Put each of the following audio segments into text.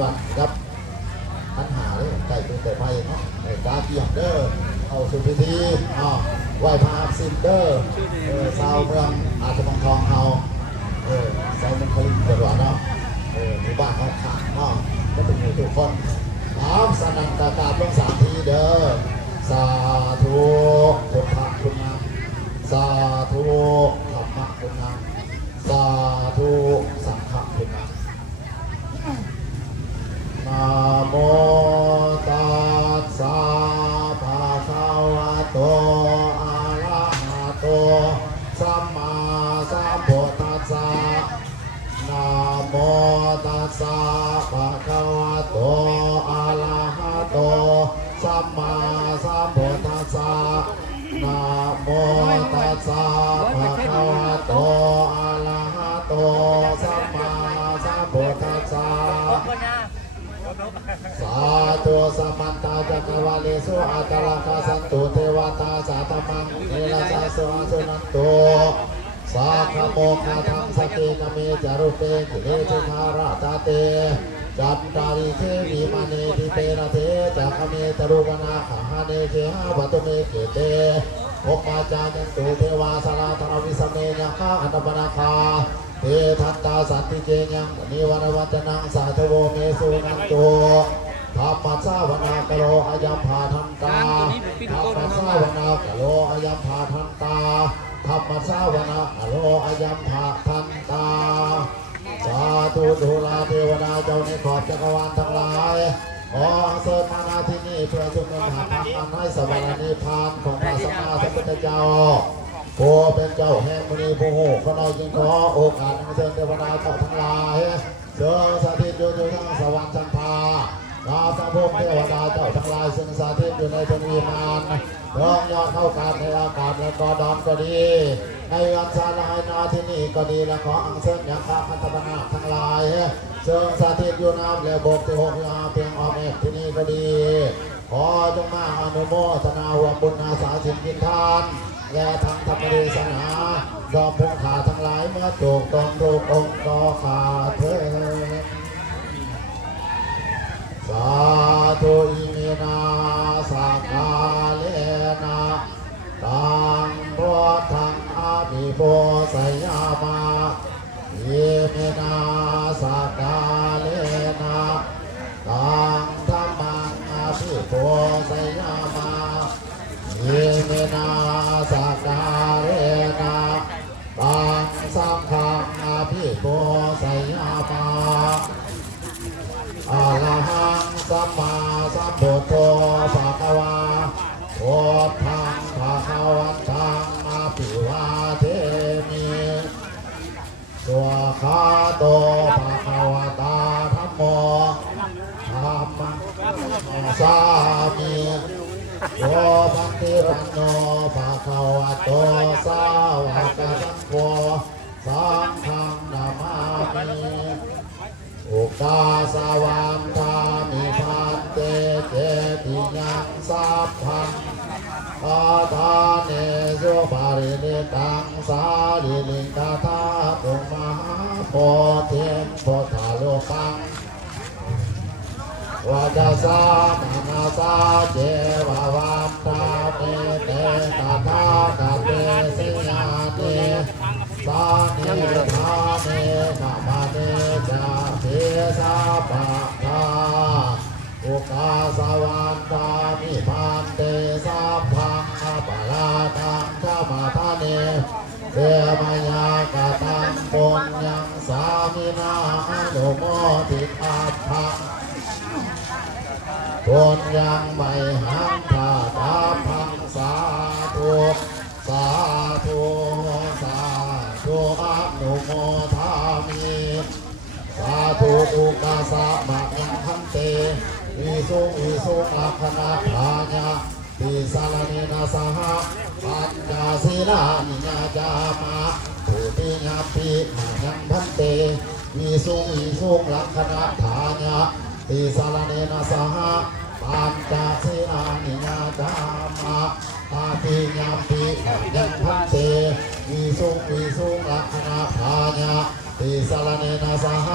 วัดครับปัญหาเรื่องไก่ตัวแต่ไฟเนาะไก่กาเกียบเด้อเอาสุพิธีไหว้พระซินเดอร์ชาวเมืองอาจจะบังทองเฮาชาวเมืองคลินจังหวัดเนาะหมู่บ้านเขาขาดเนาะก็เป็นทุกคนสนันตากาบลง3 ทีเด้อสาธุพุทธคุณนำสาธุธรรมะคุณนำสาธุสังฆคุณนำนะโมตัสสะภะคะวะโตอะระหะโตสัมมาสัมพุทธัสสะนะโมตัสสะภะคะวะโตอะระหะโตสัมมาสัมพุทธัสสะนะโมตัสสะภะคะวะโตอะระหะโตสัมมาสัมพุทธัสสะสาธุสัมมันตาจักรวาลิสุอัตตลักขะสันตุเทวตาสาธมังเอราสาสุอาสุนันตุสาขโมคาทังสติกเมจารุเปกิเลสิคาราตาเตจัตตาริเทวิมาเนทิเปนะเทจักเมตรุวนาขหาเนเจหะวัตุเมเกเตโอปาจายันตุเทวาสาราธรวิสเมญคาอันตปนาคาเททัตตาสันติเจยังนิวรวัจนังสาธโวเมสุนันตุธรรมสาวนาคโลอายัมภาทันตาธรรมสาวนาคโลอายัมภาทันตาธรรมสาวนาคโลอายัมภาทันตาสาธุดุลาเทวดาเจ้าในขอบจักรวาลทั้งหลายขอเสด็จมาณที่นี่เพื่อชุมนุมหาทางอันให้สวรรค์นิพพานของพระสัมมาสัมพุทธเจ้าผู้เป็นเจ้าแห่งมณีผู้โหขเราจึงขอโอกาสเชิญเทวดาเจ้าทั้งหลายเชิญสถิตอยู่ทั้งสวรรค์ชั้นฟ้าข้าพระพุทธเทวดาเจ้าทั้งหลายซึ่งสถิตอยู่ในชนวิมานเมืองยอดเข้าการในอากาศและก็ดอนก็ดีในวันสาลายนาที่นี่ก็ดีและขออังเชิญยังข้าพันธปนาทั้งหลายเชิญสถิตอยู่น้ำและบกที่6ยาเพียงออกเอกที่นี่ก็ดีขอจงมาอนุโมทนาหวบุญอาสาสินกินทานและทางธรรมเทศนายอมพงขาทั้งหลายเมื่อถูกตนรูปองค์ก็ขาดเถิดสาธุอิมินาสักกาเลนะตังพุทธังอาภิโภสยามาอิมินาสักกาเลนะตังธัมมังอาภิโภสยามาอิมินาสักกาเลนะตังสังฆังอาภิโภสยามาอะระหังสัมมาสัมพุทโธภะคะวาพุทธังภะคะวันตังอะภิวาเทมิสุขาโตภะคะวะตาธัมโมธัมมังสามิโยปันติปันโนภะคะวะโตสาวกสังโฆสังฆังนามามิอุกาสวันทามิพันเตเจติยังสัพพังอาทานเนสุปารินิตังสาลิลิกาธาตุมหาโพธิโพธาโลกังวาจาสานานาสาเจวาวันตาเตเตตาธาตาเตสิยาเตสานิธาเนนามาเนจาเทสาปะทาอุกาสวันตามิพันเตสัพพังอปาราตังธรรมทาเนเสมยากตังปุญญังสามินาอนุโมทิอัตถังปุญญังไมหังทาตาพังสาธุสาธุสาธุอนุโมทามิสาธุอุกาสะมะยังหันเตวิสุลักขณาทายะติสารเนนะสหปัญจศีลานิยาจามะทุติยาปิมะยังพันเตวิสุลักขณาทายะติสารเนนะสหปัญจศีลานิยาจามะตาติยาปิมะยังพันเตวิสุลักขณาทายะติสารเนนะสห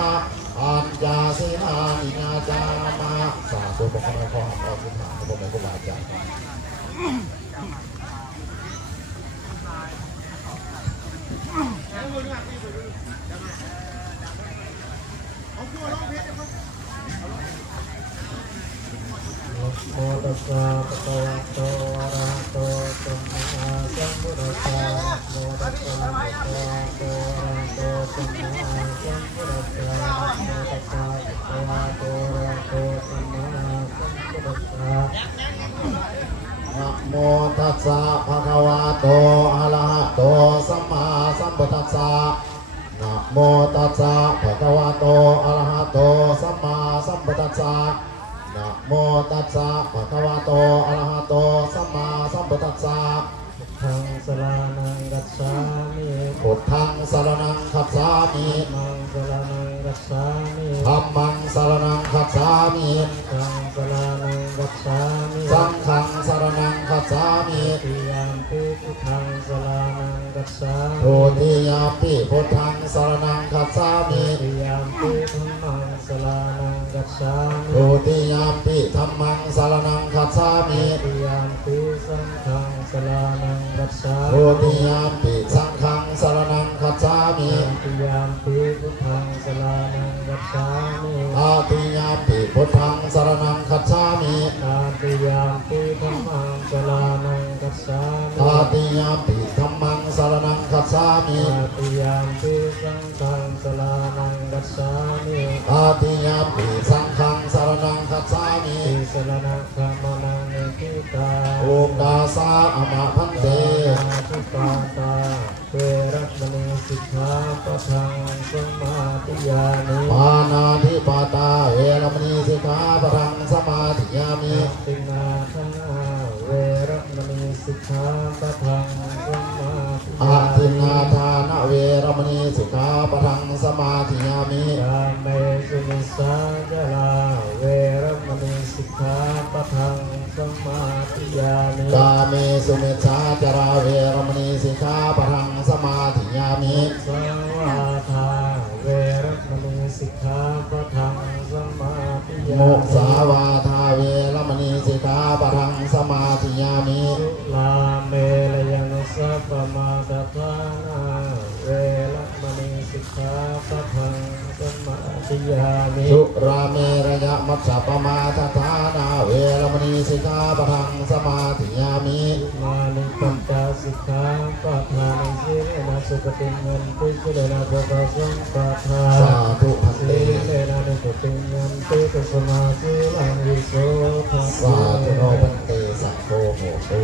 ป อัญญาสินานิญาจามาสาธุพระคุณพ่อพระคุณหาพระคุณแม่ครูบาอาจารย์โมตัสสะภะคะวะโตอะระหะโตสัมมาสัมพุทธัสสะโมตัสสะภะคะวะโตอะระหะโตสัมมาสัมพุทธัสสะโมตัสสะภะคะวะโตอะระหะโตสัมมาสัมพุทธัสสะนะโมตัสสะภะคะวะโตอะระหะโตสัมมาสัมพุทธัสสะนะโมตัสสะภะคะวะโตอะระหะโตสัมมาสัมพุทธัสสะนะโมตัสสะภะคะวะโตอะระหะโตสัมมาสัมพุทธัสสะพุทธังสรณังกัจฉามิพุทธังสรณังคัจฉามิธัมมังสรณังกัจฉามิธัมมังสรณังคัจฉามิสังฆังสรณังกัจฉามิสังฆังสรณังคัจฉามิทุติยัมปิพุทธังสรณังกัจฉามิทุติยัมปิพุทธังสรณังคัจฉามิทุติยัมปิธัมมังสรณังกัจฉามิทุติยัมปิธัมมังสรณังคัจฉามิทุติยัมปิสังฆังสรณังกัจฉามิทุติยัมปิสังฆังสรณังคัจฉามิทุติยัมปิพุทธังสรณังกัจฉามิอาติยัมปิพุทธังสรณังคัจฉามิอาติยัมปิธัมมังสรณังกัจฉามิอาติยัมปิธัมมังสรณังคัจฉามิอาติยัมปิสังฆังสรณังกัจฉามิอาติยัมปิสังฆังสรณังคัจฉามิสรณังธัมมังเนติตาโอมดาสาอมะพันเตสุปาตาเวรมณีสิกขาปะทังสมาธิยามิปานาธิปาตาเวรมณีสิกขาปะทังสมาธิยามิตินาทนาเวรมณีสิกขาปะทังสมาธิยามิตินาทานะเวรมณีสิกขาปะทังสมาธิยามิกาเมสุมิสาจาราเวรมณีสิกขาปะทังสมาธิยามิกาเมสุมิชาจาราเวรมณีสิกขาปะทังสมาธิยามิสวาทาเวรมณีสิกขาปะทังสมาธิยามิมุสาวาทาเวรมณีสิกขาปะทังสมาธิยามิลาเมรยานุสัพพมาตทานาเวรมณีสิกขาปะทังสมาธิยามิสุราเมรยมัจจปมาทฐานาเวรมณีสิกขาปะทังสมาธิยามิมานิปัญจสิกขาปะทังสิเลนะสุปฏิเงินติสิเลนะภวสัมปทาสาธุภัตติเลนะนุปฏิเงินติตุสมาธิลังวิโสทัสสะสาธุโนภัตติสัพโพโหตุ